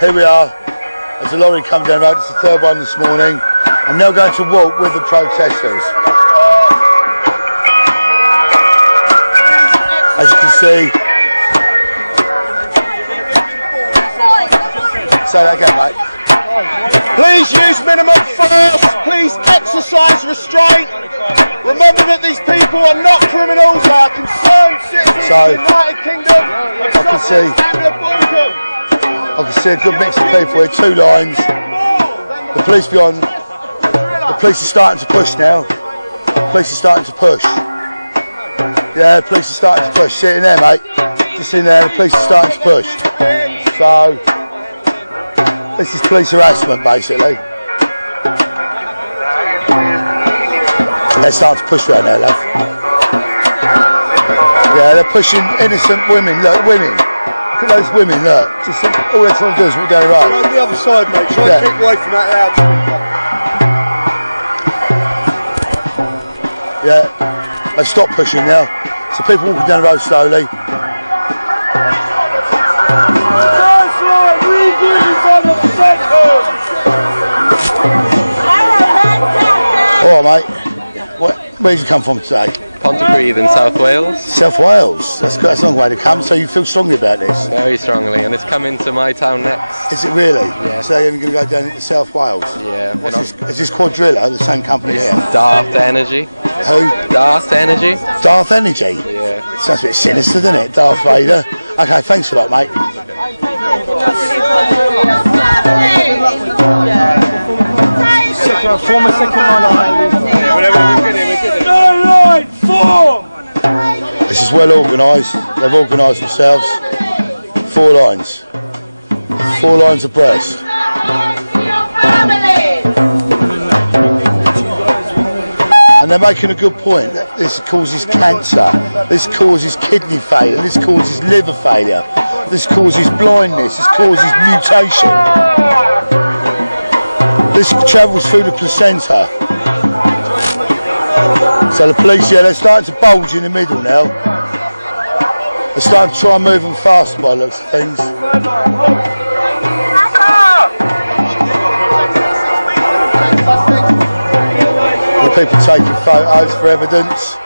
Here we are. There's a lorry coming down the road. It's the third one this morning. I'm now going to walk with the protesters. As you can see. Say that again, mate. Please use minimum force. Please exercise restraint. Remember that these people are not criminals. They are concerned citizens of the United Kingdom. I can see a good mix of people here. 2 lines. The police behind. The police are starting to push now. The police are starting to push. Yeah, the police are starting to push. Sit in there, mate. Just in there. The police are starting to push. So. This is police harassment, basically. They're starting to push right now, love. Yeah, they're pushing innocent women. Look, women. Look at those women, look. Just all they're trying to do is walk down the road. Try on the other side, mate. Try and keep away from that loudspeaker. Yeah, they've stopped pushing now. So people walking down the road slowly. Alright, mate. Where did you come from today? Pontypridd in South Wales. South Wales? That's a long way to come, so you feel strongly about this? Very strongly, and it's coming to my town next. Is it really? Yeah. So you're going to go down into South Wales? Yeah. Is this Quadrilla, the same company here? Darth Energy. Who? Darth Energy. Darth Energy? Yeah. Sounds a bit sinister, doesn't it? Darth Vader. Okay, thanks a lot, mate. Former second line. This is well organised. They've organised themselves. 4 lines. 4 lines abreast. And they're making a good point. This causes cancer. This causes kidney failure. This causes liver failure. This causes blindness. This causes mutation. This travels through the placenta. So the police, yeah, they're starting to bulge in the middle now. They're starting to try and move them fast by the looks of things. The people taking photos for evidence.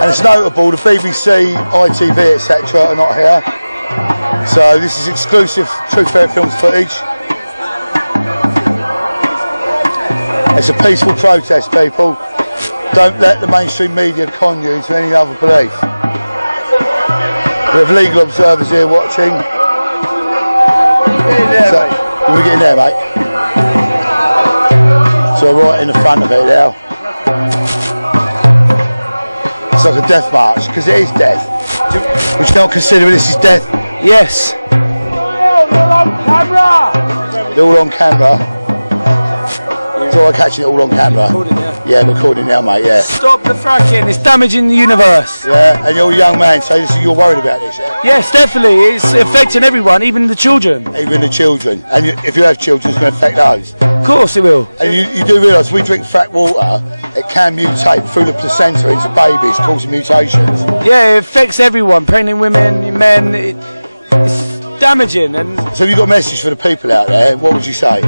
And it's notable, the BBC, ITV, etc. are not here. So this is exclusive Truthferretfilms footage. It's a peaceful protest, people. Don't let the mainstream media con you into any other belief. We have legal observers here watching. We're getting there, mate. So we're right in the front of it now. It's like a death march, because it is death. Would you not consider this is death? Yes. They're all on camera. So I'm catching it all on camera. Yeah, I'm recording now, mate, yeah. Stop the fracking, it's damaging the universe. Yeah, and you're a young man, so you're worried about this, yeah? Yes, definitely. It's affecting everyone, even the children. Even the children. And if you have children, it's going to affect those. Of course it will. And you do realise, we drink frack water, it can mutate through the placenta into babies, causing mutations. Yeah, it affects everyone, pregnant women, men. It's damaging. And so have you got a message for the people out there? What would you say?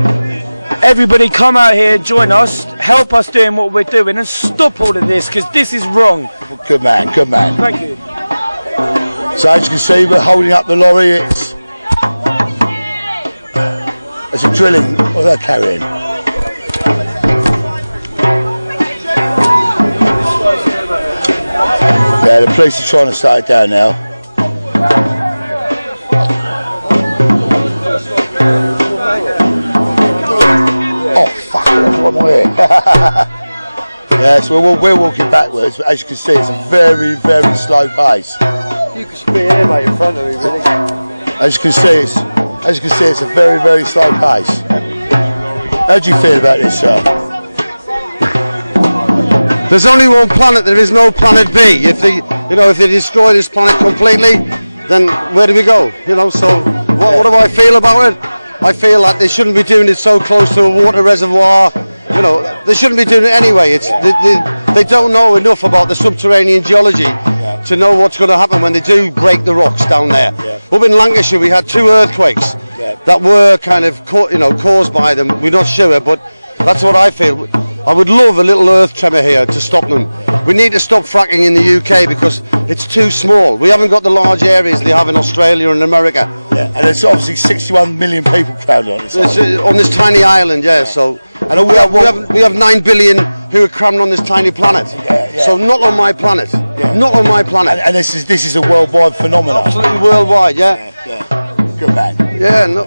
Everybody come out here, join us, help us doing what we're doing and stop all of this, because this is wrong. Good man, good man. Thank you. So as you can see, we're holding up the lorry. It's a drilling, what they're carrying. Yeah, the police are trying to start it down now. Yeah, so we're walking backwards, but as you can see, it's a very, very slow pace. You could be here, mate, in front of me, really. As you can see, it's a very, very slow pace. How do you feel about this, sir? There's only one planet. There is no planet B. If they destroy this planet completely, then where do we go? So what do I feel about it? I feel like they shouldn't be doing it so close to a water reservoir. They shouldn't be doing it anyway. They don't know enough about the subterranean geology to know what's going to happen when they do break the rocks down there. Yeah. Up in Lancashire, we had 2 earthquakes that were kind of caused by them. We're not sure, but that's what I feel. I would love a little earth tremor here to stop them. We need to stop fracking in the UK because it's too small. We haven't got the large areas they have in Australia and America. Yeah, and there's obviously 61 million people crowded on this island. On this tiny island, so and we have 9 billion who are crammed on this tiny planet. So not on my planet. Not on my planet. And this is a worldwide phenomenon. Absolutely worldwide, yeah. Good man. Yeah, no.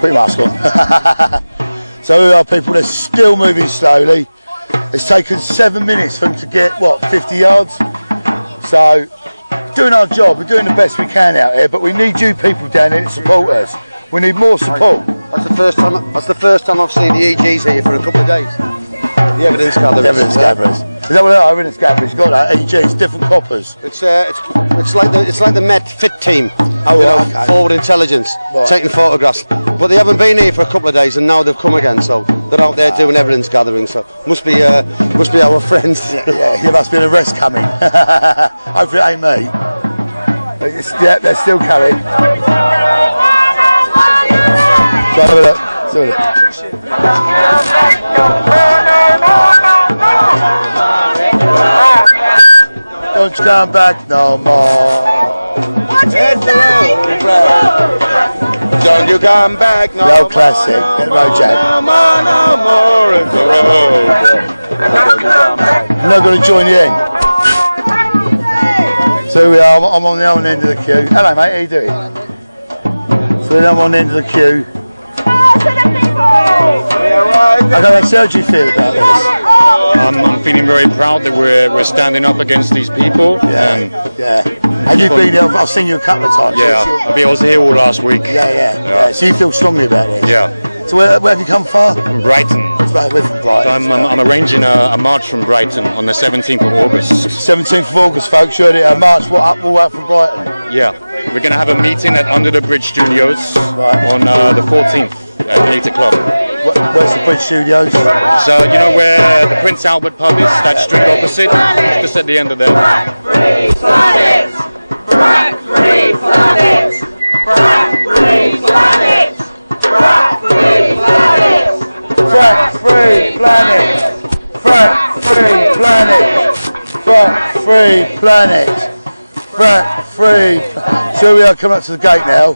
Put your mask on. So here are people, they're still moving slowly. It's taken 7 minutes for them to get, 50 yards? So, doing our job, we're doing the best we can out here, but we need you people down here to support us. We need more support. That's the first time I've seen the EGs here for a couple of days. The evidence gatherers. Evidence gatherers. Is that what they are? Evidence gatherers. You've got that EGs, different coppers. It's like the Met Fit team. Okay. Forward intelligence, taking photographs. But they haven't been here for a couple of days, and now they've come again. So they're out there doing evidence gathering. So must be our friends. Yeah, there must be an arrest coming. Hopefully it ain't me. They're still coming. So have a look. Don't stand back no more. Hit the road. Don't you come back no more. The old classic, Mojack. No more hit the road. I'm not going to join you in. So here we are, I'm on the other end of the queue. Hello mate, how you doing? So then I'm on the end of the queue. Okay, so how do you feel about this? I'm feeling very proud that we're standing up against these people. And you've been there, I've seen you a couple of times. Yeah, I was here all last week. Yeah. So you feel strongly about this? Yeah. So where have you come far? From Brighton. We're from Brighton. So I'm arranging a march from Brighton on the 17th of August. 17th of August, folks. You heard it, a march all out from Brighton. Yeah. We're going to have a meeting at Under the Bridge Studios on the 14th at 8 o'clock. Where's the Bridge Studios? So, you know where the Prince Albert pub is? That street opposite? Just at the end of there. Free planet! Free planet! Free planet! Free planet! Free planet! Free planet! Free planet! Free. So we are coming up to the gate now.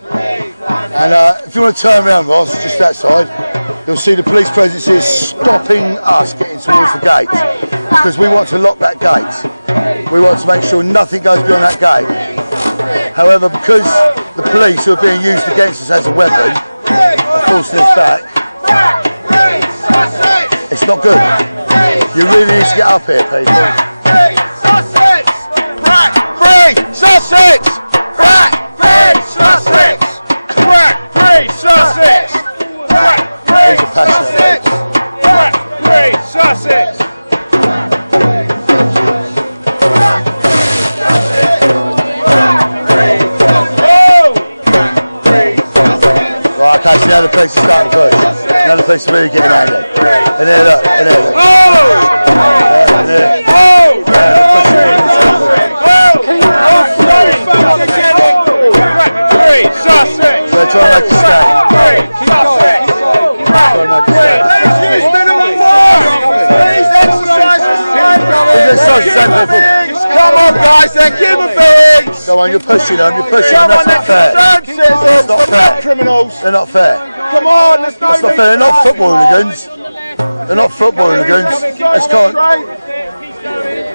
And if you want to turn around, Ross, just that side, you'll see the police presence is stopping us getting towards the gate because we want to lock that gate. We want to make sure nothing goes beyond that gate. However, because the police who are being used against us as a weapon are forcing us back, it's not good. You really need to get up here, people. Sussex! Free Sussex! Free Sussex! Free Sussex! Sussex! Free Sussex! Right, okay, so now the police are starting to push. Now the police are really getting angry. And there, look, and there, look. And there. Sussex! They're trying to make a stand. Sussex! Please minimum force! Please exercise restraint! Come on guys, they're human beings! Come on, you're pushing them, That's not fair. That's not fair. Criminals! They're not fair. Come on, there's no That's not fair. They're not football hooligans. They're not football hooligans. Let's go on.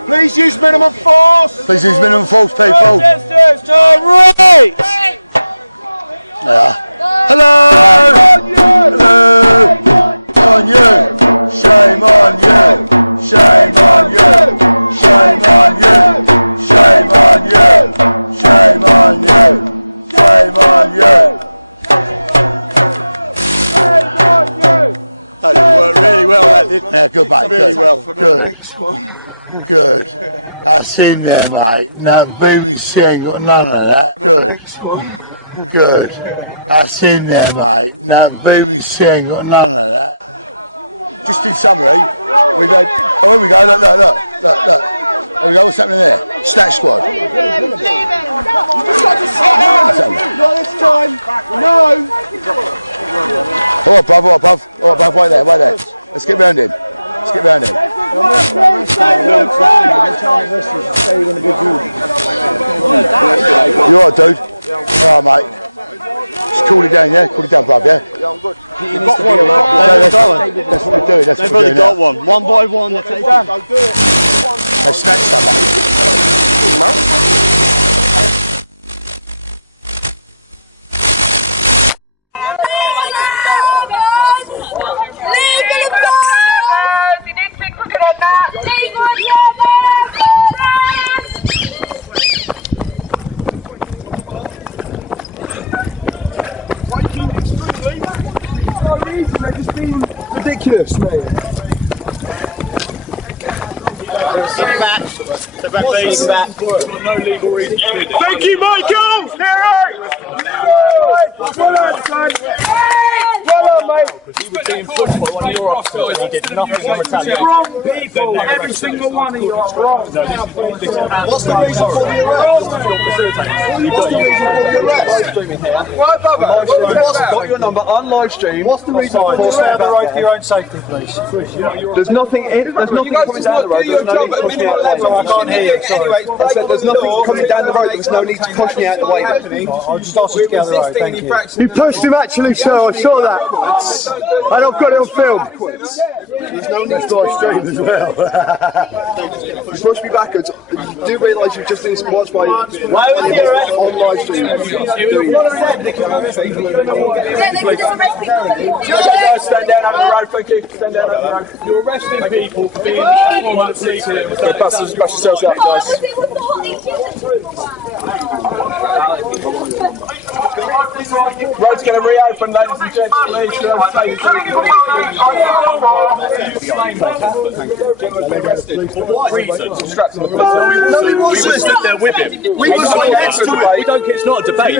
Please use minimum force! Please use minimum force, people. Turn right! Yeah. Hello! Hello! On you! Shame on you! Shame on you! Shame on you! Shame on you! Shame on you! Shame on you! That worked really well, that did. Yeah, good mate, Really good. well. Good. Good. That's in there, mate. No, BBC ain't got none of that. Good. Good. That's in there, mate. No, BBC ain't got none of that. Just in summary, we've had. Oh, here we go. Look. There we go, what's happening there? Snatch squad. Not this time. No. Oh, bruv, oh, bruv. Oh, bruv, wait there, wait there. Let's get round him. Let's get round him. You alright, dude? Alright, mate. Just cool it down, yeah? Cool it down, bruv, yeah? Yeah, I'm good. You've got one. That's what we're doing. That's what we're doing. They've already got one. One by one. They're taking. They snatched someone. They're just being ridiculous, mate. Step back, please. No legal reason to do this. Thank you, Michael! Well done, mate. Because he was being pushed by one of your officers and he did nothing in retaliation. Wrong people, every single one of you are wrong. What's the reason for the arrest? What's the reason for the arrest? Right, brother. Got your number on live stream. What's the reason for the arrest? Stay on the road for your own safety, please. There's nothing coming down the road. There's no need to push me out the way. I can't hear you. Sorry. I said there's nothing coming down the road. There's no need to push me out the way. I'll just ask you to get out of the road. Thank you. You pushed him actually, sir. I saw that. And I've got it on film. There's no need to live stream as well. You pushed me backwards. You do realise you've just been watched by on live stream. Stand down over the road, thank you. Stand down over the road. You're arresting people for being bust yourselves out, guys. Road's going to reopen, ladies and gents. Please, strapped to the police. We stood there with him. We were right next to it. It's not a debate.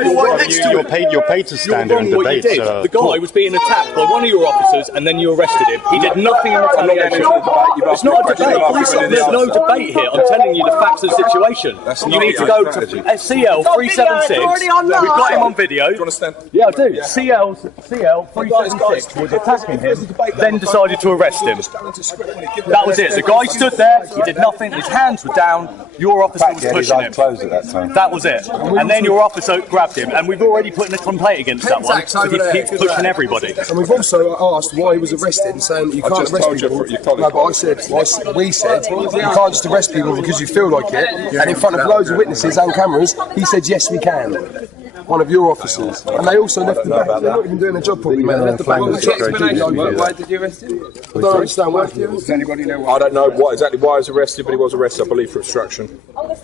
You're paid to stand there and debate. The guy was being attacked by one of your officers, and then you arrested him. He did nothing in retaliation. It's not a debate. There's no debate here. I'm telling you the facts of the situation. You need to go to CL376. We've got him on video. Do you understand? Yeah, I do. CL376 was attacking him, then decided to arrest him. That was it. The guy stood there. He did nothing. His hands were down. Your officer was pushing him. Closed at that time. That was it. And then your officer grabbed him, and we've already put in a complaint against that one. He keeps pushing everybody. And we've also asked why he was arrested and saying you can't arrest people. No, but we said you can't just arrest people because you feel like it. And in front of loads of witnesses and cameras, he said yes we can. One of your officers, and they also left the back. They're not even doing their job properly, man. They left the back. Why did you arrest him? I don't understand why. Does anybody know why? I don't know exactly why he was arrested, but he was arrested, I believe, for obstruction. I mean,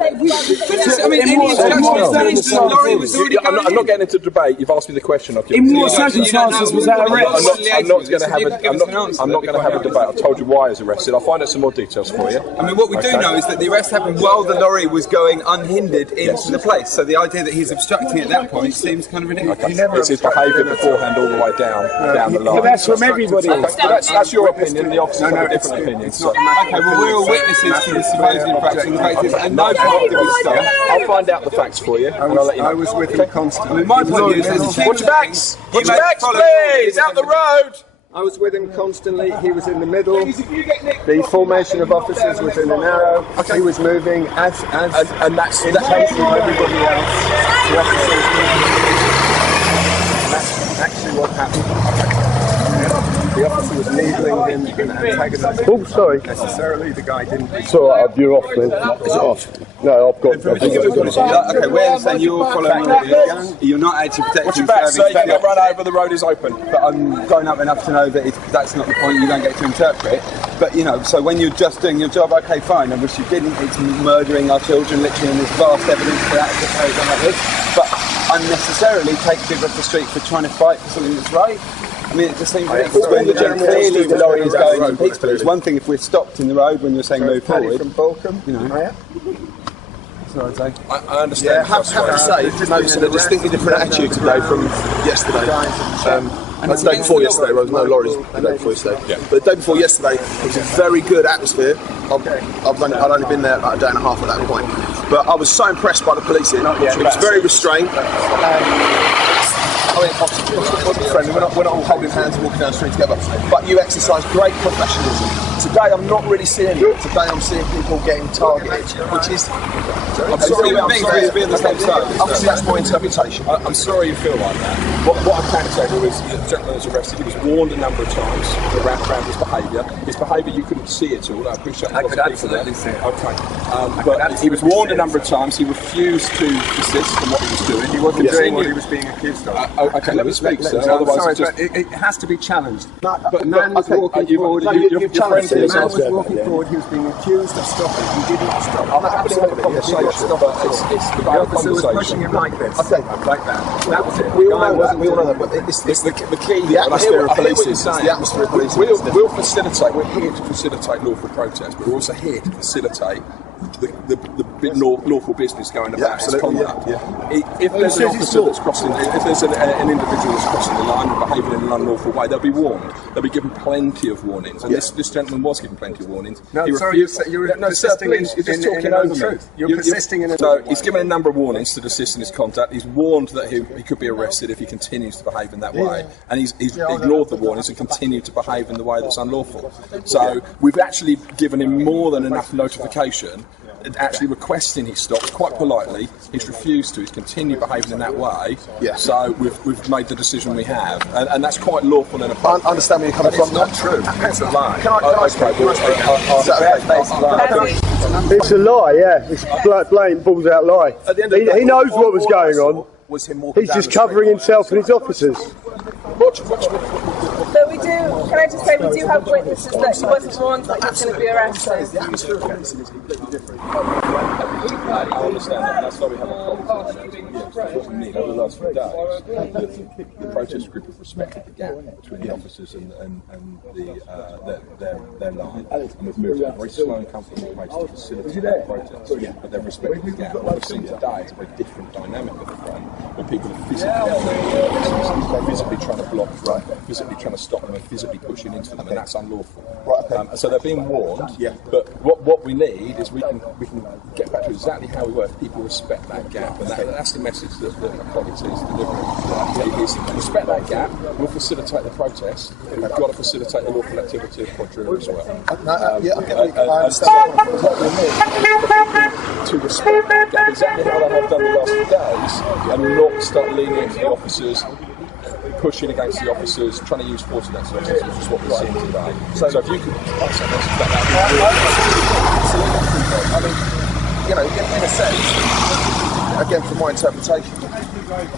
in what circumstances the lorry was already going I'm not getting into debate. You've asked me the question. In what circumstances was that arrest? I'm not going to have a debate. I've told you why he was arrested. I'll find out some more details for you. I mean, what we do know is that the arrest happened while the lorry was going unhindered into the place. So the idea that he's obstructing at that point seems kind of ridiculous. It's his behaviour beforehand all the way down the line. But that's from everybody. That's your opinion. The officers have a different opinion. Okay, well, we're all witnesses to the supposed infraction, and no part of it stopped. I'll find out the facts for you, and I'll let you know. I was with him constantly. My point is, Watch your backs! Watch your backs, please! Out the road! I was with him constantly. He was in the middle. The formation of officers was in an arrow. He was moving as and that's everybody else. The officers. That's actually what happened. The officer was needling him and antagonizing. Oh, sorry. Necessarily, the guy didn't. It's alright, you're off, man. Is it off? No, I've got it. Okay, we understand you're following orders. You're not actually protecting. Watch your back, so you can get run over, the road is open. But I'm grown up enough to know that that's not the point, you don't get to interpret. But, you know, so when you're just doing your job, okay, fine, I wish you didn't. It's murdering our children, literally, and there's vast evidence for that that carries on like this. But unnecessarily take people off the street for trying to fight for something that's right. I mean, it just seems ridiculous. Clearly the lorry is going peacefully. It's one thing if we're stopped in the road when you're saying move forward. From Balcombe, you know. Thursday. I understand. Yeah, have to say, noticing a distinctly different attitude today from yesterday. That's the day before yesterday, there was no lorries the day before yesterday. Yeah. But the day before yesterday, it was a very good atmosphere. I'd only been there about a day and a half at that point. But I was so impressed by the policing. It was very restrained. I mean, we're not all holding hands and walking down the street together, but you exercise great professionalism. Today I'm not really seeing it. Today I'm seeing people getting targeted, which is... I'm sorry, obviously that's my interpretation. I'm sorry you feel like that. What I can say was the gentleman was arrested. He was warned a number of times around his behaviour. His behaviour, you couldn't see it all. I appreciate that. I could absolutely see it. Okay. But he was warned a number of times. He refused to desist from what he was doing. He wasn't doing what he was being accused of. Okay, let me speak, sir. Otherwise, it has to be challenged. But man was walking forward. You've challenged him. Man was walking forward. He was being accused of stopping. He didn't stop. I'm happy to have a conversation. It's the officer was pushing him like this. Okay, like that. That was it. We all know that. But it's the key. The atmosphere of police is the atmosphere of police. We'll facilitate. We're here to facilitate lawful protest, but we're also here to facilitate the lawful business going about its conduct. If there's an officer that's crossing, if there's an individual that's crossing the line and behaving in an unlawful way, they'll be warned. They'll be given plenty of warnings, and this gentleman was given plenty of warnings. No, sorry, you're persisting in the truth. You're persisting in. So he's given a number of warnings to desist in his conduct. He's warned that he could be arrested if he continues to behave in that way, and he's ignored the warnings and continued to behave in the way that's unlawful. So we've actually given him more than enough notification, actually requesting he stops quite politely. He's refused to. He's continued behaving in that way. So we've made the decision we have, and that's quite lawful and appropriate. I understand where you're coming from. Not true. That's a lie. It's a lie, yeah. It's a blatant balls out lie. He knows what was going on. He's just covering himself and his officers. So we do, can I just say, we do have witnesses that she wasn't warned that he was going to be arrested. The atmosphere of policing is completely different. I understand that, that's why we have a problem. What we need over the last few days, the protest group have respected the gap between the officers and their line. And we've moved at a very slow and comfortable pace to facilitate the protest. But they've respected the gap. What we've seen today is a very different dynamic at the front, where people are physically trying to block, physically trying to stop them and physically pushing into them, and that's unlawful. So they're being warned, but what we need is we can get back to exactly how we work. People respect that gap, and that's the message that the quality is delivering. Is respect that gap, we'll facilitate the protest, we've got to facilitate the lawful activity of Quadrilla as well. I understand what we need to respect that gap, exactly how they have done the last few days, and not start leaning into the officers, pushing against the officers, trying to use force against the officers, which is what we're seeing today. So if you could pass that message back, I mean, you know, in a sense, again, from my interpretation,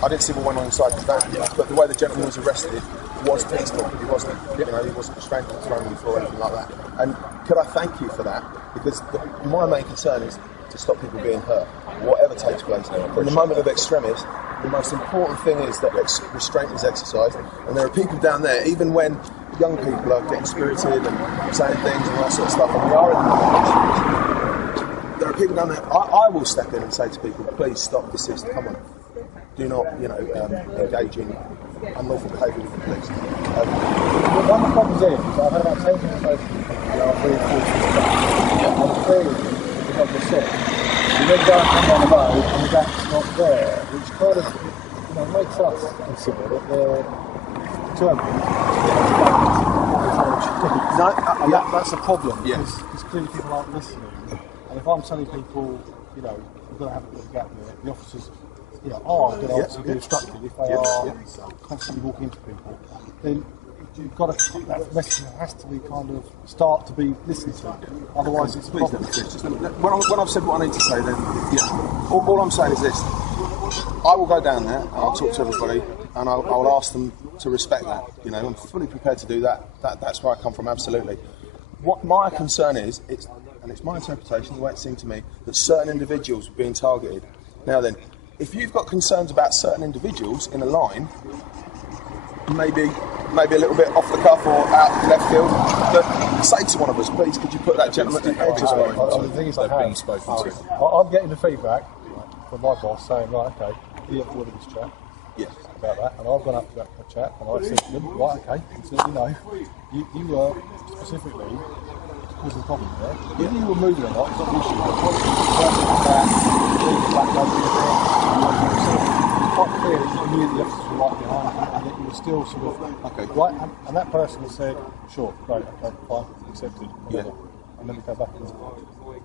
I didn't see what went on inside the van, but the way the gentleman was arrested was peaceful. He wasn't, you know, he wasn't restrained on the floor or anything like that. And could I thank you for that? Because my main concern is to stop people being hurt, whatever takes place. In the moment of extremis, the most important thing is that restraint is exercised, and there are people down there, even when young people are getting spirited and saying things and all that sort of stuff, and we are in the moment, there are people down there. I will step in and say to people, please stop, desist, come on. Do not, you know, engage in unlawful behaviour with the police. One of the problems is, I've had about 10 conversations that are very and clearly, because they said, you then go on the road and the gap's not there, which kind of, you know, makes us consider that they're determined. That's a problem, because clearly people aren't listening. And if I'm telling people, you know, we're going to have a bit of a gap there, the officers, you know, are going to obviously be instructed if they are constantly walking into people, then you've got to, that message has to be kind of start to be listened to. Otherwise, it's a problem. When I've said what I need to say, then all I'm saying is this: I will go down there and I'll talk to everybody, and I'll ask them to respect that. You know, I'm fully prepared to do that. That's where I come from, absolutely. What my concern is, it's my interpretation, the way it seemed to me, that certain individuals were being targeted. Now then, if you've got concerns about certain individuals in a line, maybe maybe a little bit off the cuff or out left field, but say to one of us, please, could you put that gentleman at the edge as well? The thing is, I'm getting the feedback from my boss saying, right, okay, he forwarded this chat about that, and I've gone up to that chat and I've said to them, right, okay, so you know, you were specifically causing a problem there. Whether you were moving or not, it's not an issue. Quite clear that you knew the officers were right behind you, and yet you were still sort of right. And that person has said, "Sure, great, okay, fine, accepted, whatever." And then we go back and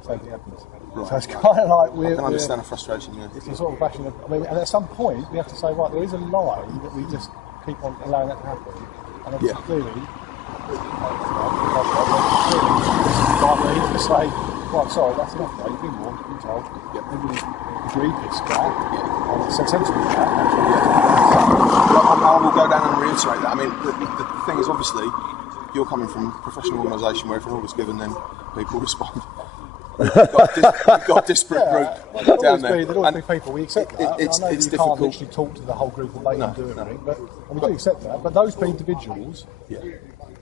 same thing happens. Right. So it's kind of like I can understand the frustration. Yeah, it's a sort of fashion of. I mean, and at some point we have to say, right, there is a lie that we just keep on allowing that to happen, and obviously clearly. To say, right, sorry, that's enough, mate. You've been warned, you've been told. Everybody agreed this guy. And so essentially that. I will go down and reiterate that. I mean, the thing is, obviously, you're coming from a professional organisation where if an order's given, then people respond. You've got a disparate group down there. There'll always be people, we accept that. I know you can't literally talk to the whole group and make them do everything, but we do accept that. But those individuals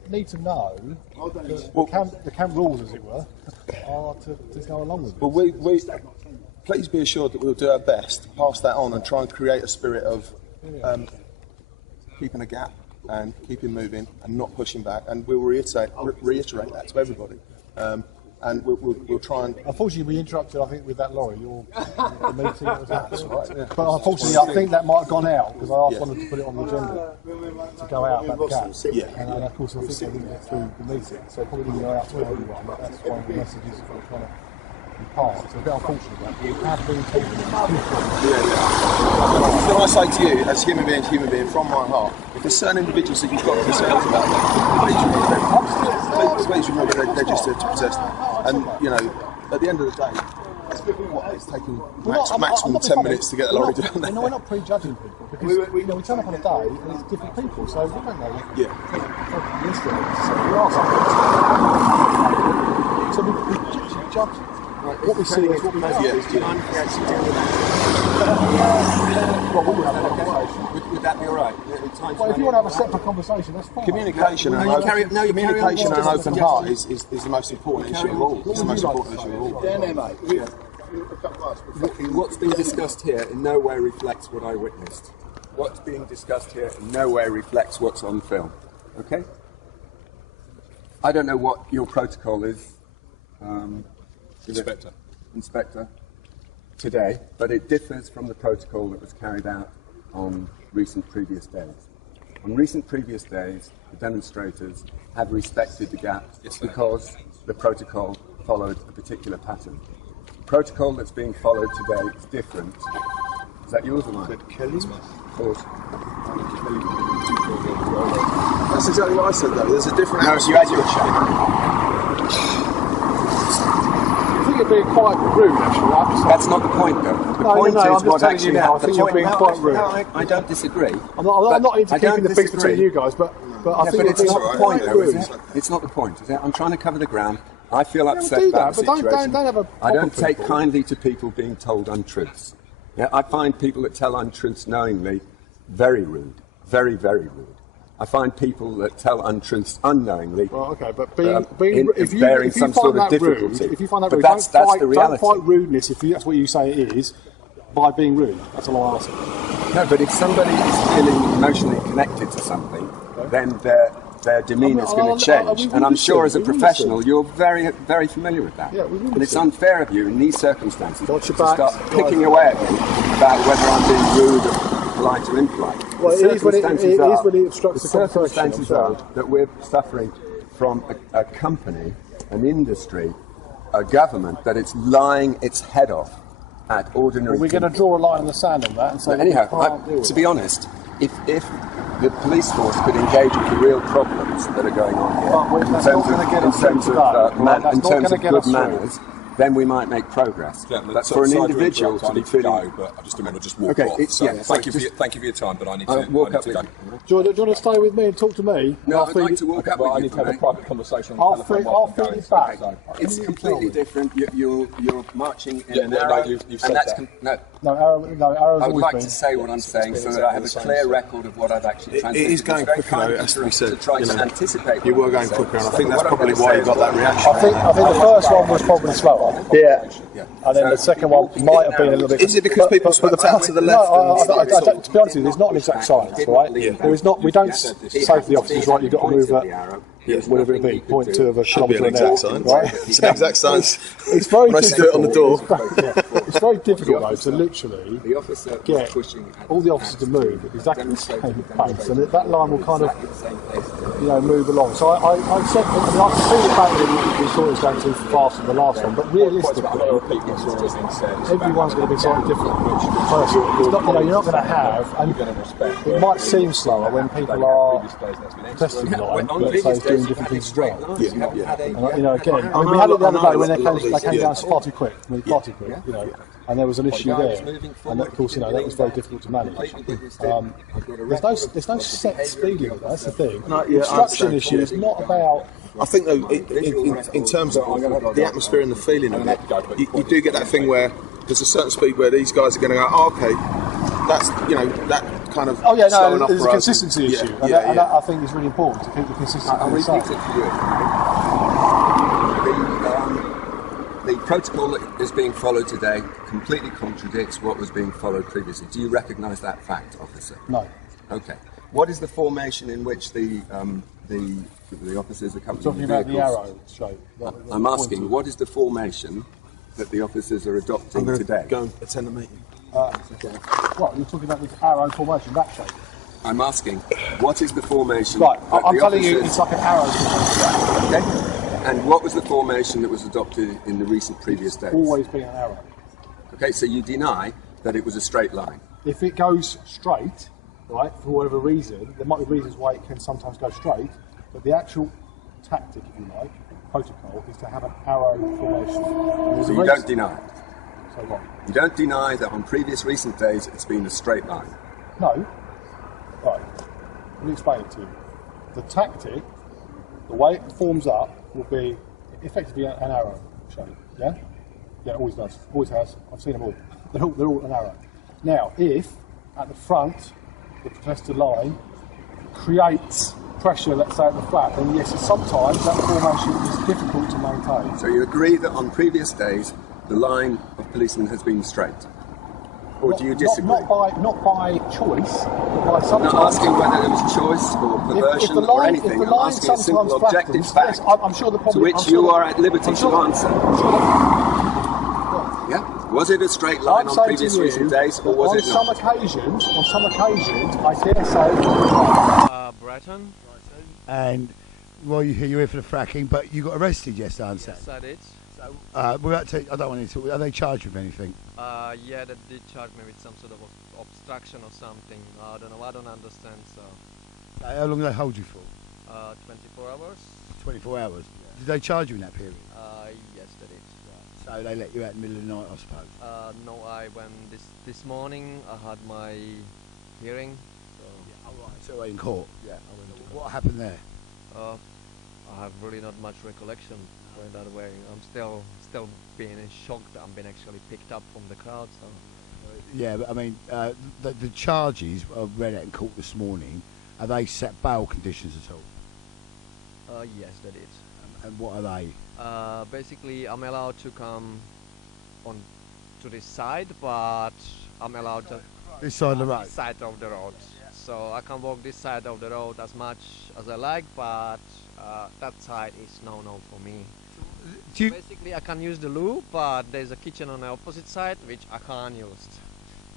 need to know that the camp rules, as it were, are to go along with it. Well, we please be assured that we'll do our best to pass that on and try and create a spirit of keeping a gap and keeping moving and not pushing back, and we'll reiterate that to everybody. And we'll try and... Unfortunately, we interrupted, I think, with that lorry, your meeting. Was that right? Yeah. But unfortunately, I think that might have gone out, because I asked one to put it on the agenda to go out about the gap. And of course, I think they didn't get through the meeting, so it probably didn't go out to everyone, but that's one of the messages that we're trying to impart. It's a bit unfortunate that we have been talking about So I say to you, as human being, from my heart, if there's certain individuals that you've got concerns about, please remember they're just there to protest. And, you know, at the end of the day, it's taking maximum 10 minutes to get the lorry down there. No, we're not prejudging people, because we turn up on a day and it's different people, so we don't know. So we judge. What we see is what we know. Would that be alright? Well, if you want to have a separate conversation, that's fine. Communication and an open heart is the most important issue of all. It's the most important issue of all. What's being discussed here in no way reflects what I witnessed. What's being discussed here in no way reflects what's on film. Okay? I don't know what your protocol is. Inspector, today, but it differs from the protocol that was carried out on previous days. On recent previous days, the demonstrators have respected the gap because the protocol followed a particular pattern. The protocol that's being followed today is different. Is that yours or mine? Of course. That's exactly what I said, though. There's a different... No, you had your chat. You're being quite rude, actually. That's not the point, though. The point is what actually happened. I think you're being quite rude. I don't disagree. I'm not into keeping the peace between you guys, but I think it's not the point, though, is it? It's not the point, is it? I'm trying to cover the ground. I feel upset about the situation. I don't take kindly to people being told untruths. Yeah, I find people that tell untruths knowingly very rude, very, very rude. I find people that tell untruths unknowingly. Well, okay, but if you some sort of difficulty. If you find that rude, don't fight rudeness. If that's what you say it is, by being rude. That's all I ask. No, but if somebody is feeling emotionally connected to something, then their demeanour is going to change. And I'm sure, as a professional, you're very, very familiar with that. And it's unfair of you in these circumstances to start picking away at me about whether I'm being rude or polite or impolite. Well, it is when it obstructs the circumstances are that we're suffering from a company, an industry, a government that it's lying its head off at ordinary people. We're going to draw a line in the sand on that and say, anyhow, to be honest, if the police force could engage with the real problems that are going on here, in terms of good manners, then we might make progress. But for an individual to be feeling... but I just didn't want to just walk off. Thank you for your time, but I need to walk up with you. Do you want to stay with me and talk to me? No, I'd like to walk up with you. I need to have a private conversation. I'll feed it back. It's completely different. You're marching in an arrow. You've said that. No, No, Arrow's I would always like been. to say what I'm saying so that I have a clear record of what I've actually transmitted. It is going quicker though, as we said. To try to anticipate. You were going quicker, and I think that's probably why you got that reaction. I think the first one was probably slower. Yeah. And then the second one might have been a little bit. Is it because people swept out to the left? No, to be honest with you, there's not an exact science, right? There is not. We don't say to the officers, right, you've got to move at whatever it be, 0.2 of a kilometre an hour, right? It's an exact science. It's very Unless you do it on the door. It's very difficult though to literally get all the officers to move at exactly the same pace, and that line will kind of, move along. So I said, I can see the fact that we thought it was going too fast in the last one, but realistically, everyone's going to be slightly different. It's not, you're not going to have, and it might seem slower when people are testing the line, let's say, doing different things as well. And, again, we had it the other day when they came down far too quick, and there was an issue there, and of course, that was very difficult to manage. There's no set speed limit. That's the thing. The obstruction issue is not about. I think though, in terms of the atmosphere and the feeling of it, you do get that thing where there's a certain speed where these guys are going to go, oh, okay, that's that kind of. Oh yeah, no, enough there's a for consistency us. issue, and that I think is really important to keep the consistency. I'll repeat it for you. The protocol that is being followed today completely contradicts what was being followed previously. Do you recognise that fact, officer? No. Okay. What is the formation in which the officers accompanying Talking the about the arrow shape. I'm asking, what is the formation that the officers are adopting today? Go and attend the meeting. What, you're talking about this arrow formation, that shape? I'm asking, what is the formation? Right, I'm telling you, it's like an arrow. Okay. And what was the formation that was adopted in the recent previous days? Always been an arrow. Okay, so you deny that it was a straight line? If it goes straight, right, for whatever reason, there might be reasons why it can sometimes go straight, but the actual tactic, if you like, protocol, is to have an arrow formation. So you don't deny it? So what? You don't deny that on previous recent days it's been a straight line? No. Right. Let me explain it to you. The tactic, the way it forms up, will be effectively an arrow shape. Yeah? Yeah, it always does. Always has. I've seen them all. They're all an arrow. Now, if at the front the protester line creates pressure, let's say at the flat, then yes, sometimes that formation is difficult to maintain. So you agree that on previous days the line of policemen has been straight? Or do you disagree? Not by choice, but by sometimes. I'm not asking whether there was choice or perversion or anything. I'm asking a simple objective fact, yes, I'm sure the problem, to which you are at liberty to answer. Yeah? Was it a straight line on previous recent days, or was it not? On some occasions, I dare say. Brighton. And well, you're here for the fracking, but you got arrested yesterday, I understand. Yes, I did. So, I don't want to talk. Are they charged with anything? Yeah, they did charge me with some sort of obstruction or something. I don't know. I don't understand. So. How long did they hold you for? 24 hours. 24 hours. Yeah. Did they charge you in that period? Yes, they did. Right. So they let you out in the middle of the night, I suppose. No, I went this morning. I had my hearing. So. Yeah. Oh, right. So in court. Yeah, I went to court. What happened there? I have really not much recollection. Going that way, I'm still being in shock that I'm being actually picked up from the crowd. So. Yeah, but I mean, the charges I read out in court this morning. Are they set bail conditions at all? Yes, they did. And what are they? Basically, I'm allowed to come on to this side, but I'm allowed to this side of the road. This side of the road. So I can walk this side of the road as much as I like, but that side is no for me. So basically, I can use the loo, but there's a kitchen on the opposite side which I can't use.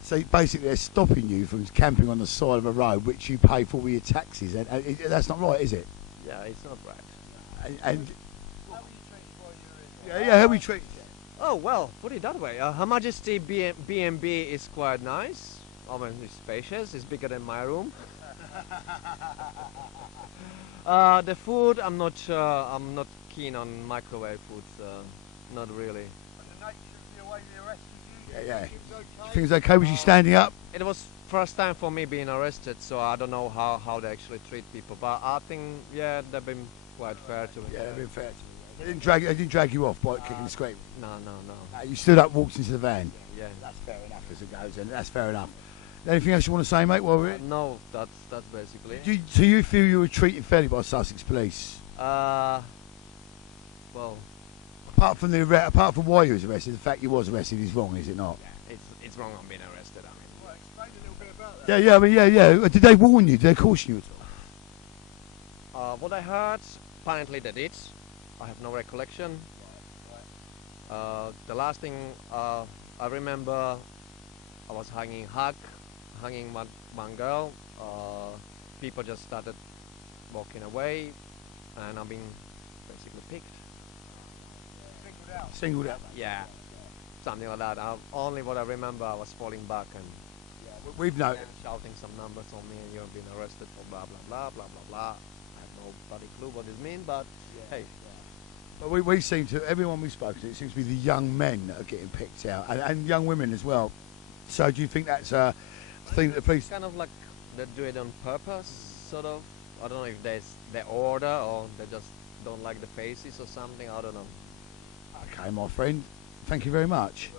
So basically, they're stopping you from camping on the side of a road which you pay for with your taxes. And that's not right, is it? Yeah, it's not right. And how were you treated while you were in there? Yeah, how were you treated? Oh well, put it that way. Her Majesty B&B is quite nice. I mean, it's spacious. It's bigger than my room. The food, I'm not keen on microwave foods. Not really. And the nature of the way they arrested you? Yeah. Things okay with you standing up? It was first time for me being arrested, so I don't know how they actually treat people. But I think, yeah, they've been quite fair to me. Yeah, they've been fair to me. They didn't drag you off by kicking and screaming? No. You stood up, walked into the van? Yeah. That's fair enough as it goes, and that's fair enough. Anything else you want to say, mate, while we're here? No, that's basically it. Do you feel you were treated fairly by Sussex Police? Well, apart from why you was arrested, the fact you was arrested is wrong, is it not? Yeah, it's wrong on being arrested. I mean, explain a little bit about that. Yeah. I mean, yeah. Did they warn you? Did they caution you at all? What I heard, apparently they did. I have no recollection. The last thing I remember, I was hanging one girl. People just started walking away, and I've been basically picked. Singled out. Yeah, something like that. Only what I remember, I was falling back and we've noticed shouting some numbers on me, and you've been arrested for blah blah blah blah blah blah. I have no bloody clue what this means, but hey. But we seem to, everyone we've spoken to, it seems to be the young men that are getting picked out, and young women as well. So do you think that's a thing that the police... Kind of like they do it on purpose, sort of. I don't know if there's their order or they just don't like the faces or something, I don't know. Okay, my friend, thank you very much.